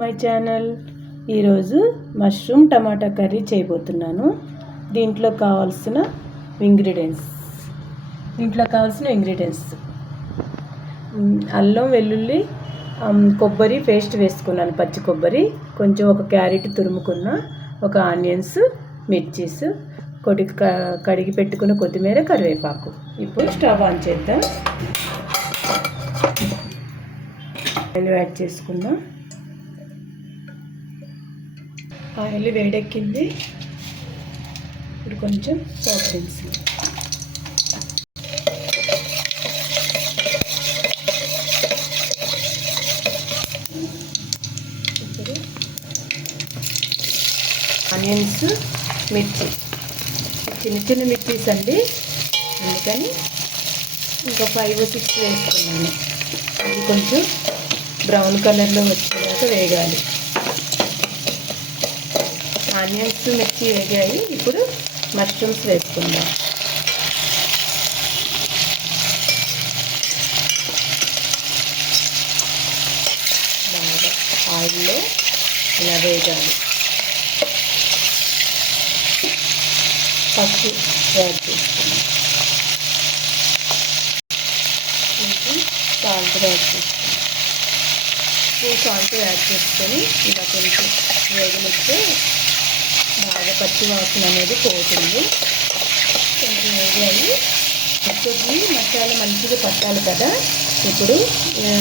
My channel. ఈరోజు mushroom టమాటా curry చేయబోతున్నాను. దీంట్లో కావాల్సిన ఇంగ్రీడియంట్స్ అల్లం వెల్లుల్లి కొబ్బరి పేస్ట్ వేసుకున్నాను, పచ్చి కొబ్బరి కొంచెం, ఒక క్యారెట్ తురుముకున్న, ఒక ఆనియన్స్, మిర్చీస్, కడిగి పెట్టుకున్న కొత్తిమీర, కరివేపాకు. ఇప్పుడు స్టవ్ ఆన్ చేద్దాం. ఆయిల్ యాడ్ చేసుకుందాం. ఆయిల్ వేడెక్కింది. ఇప్పుడు కొంచెం పోపు దినుసులు, ఇప్పుడు ఆనియన్స్, మిర్చి, చిన్న చిన్న మిర్చీస్ అండి, అందుకని ఇంకా 5 or 6 వేసుకున్నాను. అది కొంచెం బ్రౌన్ కలర్లో వచ్చేదాకా వేగాలి. ఆనియన్స్, మిర్చి వేగాయి. ఇప్పుడు మష్రూమ్స్ వేసుకుందాం. బాగా ఆయిల్లో ఇలా వేగాలి. పసుపు యాడ్ చేసుకుందాం. కొంచెం సాల్ట్ యాడ్ చేసుకుందాం. సాల్ట్ యాడ్ చేసుకొని ఇలా కొంచెం వేగనిస్తే బాగా పచ్చి వాసన అనేది పోతుంది. కొంచెం వేగాలి. కొద్ది మసాలా మంచిగా పట్టాలి కదా. ఇప్పుడు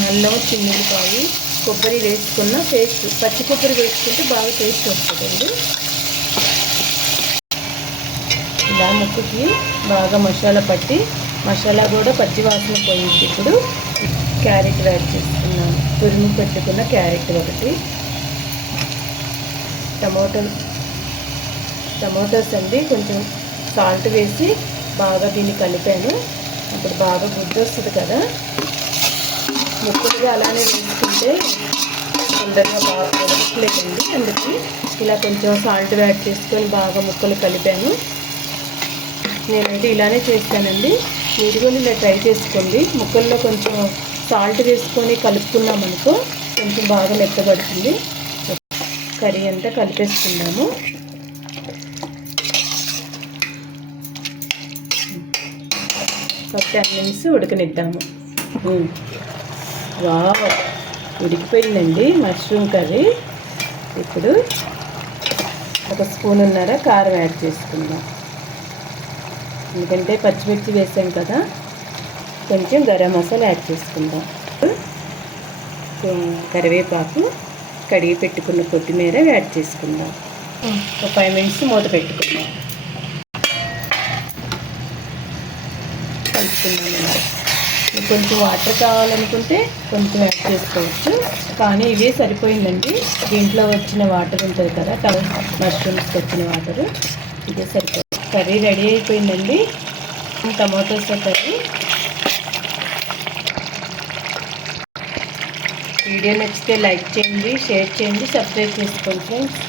అల్లం, చిన్నులపాయి, కొబ్బరి వేసుకున్న పేస్ట్, పచ్చి కొబ్బరి వేసుకుంటే బాగా టేస్ట్ వస్తుందండి. ఇలా ముక్కకి బాగా మసాలా పట్టి, మసాలా కూడా పచ్చి వాసన పోయింది. ఇప్పుడు క్యారెట్ యాడ్ చేసుకున్నాను. తురిమి పెట్టుకున్న క్యారెట్ ఒకటి, టమాటోస్ అండి, కొంచెం సాల్ట్ వేసి బాగా దీన్ని కలిపాను. ఇప్పుడు బాగా గుజ్జు వస్తుంది కదా. ముక్కలుగా అలానే వేసుకుంటే తొందరగా బాగా ఉడకట్లేదండి, అందుకే ఇలా కొంచెం సాల్ట్ యాడ్ చేసుకొని బాగా ముక్కలు కలిపాను. నేనైతే ఇలానే చేస్తానండి, మీరు కూడా ఇలా ట్రై చేసుకోండి. ముక్కల్లో కొంచెం సాల్ట్ వేసుకొని కలుపుకున్నామనుకో కొంచెం బాగా మెత్తబడుతుంది. కర్రీ అంతా కలిపేసుకుందాము. ఒక 10 minutes ఉడకనిద్దాము. వావ్, ఉడికిపోయిందండి మష్రూమ్ కర్రీ. ఇప్పుడు 1 స్పూన్నర కారం యాడ్ చేసుకుందాం, ఎందుకంటే పచ్చిమిర్చి వేసాం కదా. కొంచెం గరం మసాలా యాడ్ చేసుకుందాం. కరివేపాకు, కడిగి పెట్టుకున్న కొత్తిమీర యాడ్ చేసుకుందాం. ఒక 5 minutes మూత పెట్టుకుందాం. కలుపుకుందాం. కొంచెం వాటర్ కావాలనుకుంటే కొంచెం యాడ్ చేసుకోవచ్చు, కానీ ఇవే సరిపోయిందండి. దీంట్లో వచ్చిన వాటర్ ఉంటుంది కదా, మష్రూమ్స్కి వచ్చిన వాటరు, ఇదే సరిపోయింది. కర్రీ రెడీ అయిపోయిందండి, టమాటోస్ కర్రీ. వీడియో నచ్చితే లైక్ చేయండి, షేర్ చేయండి, సబ్స్క్రైబ్ చేసుకోండి ఫ్రెండ్స్.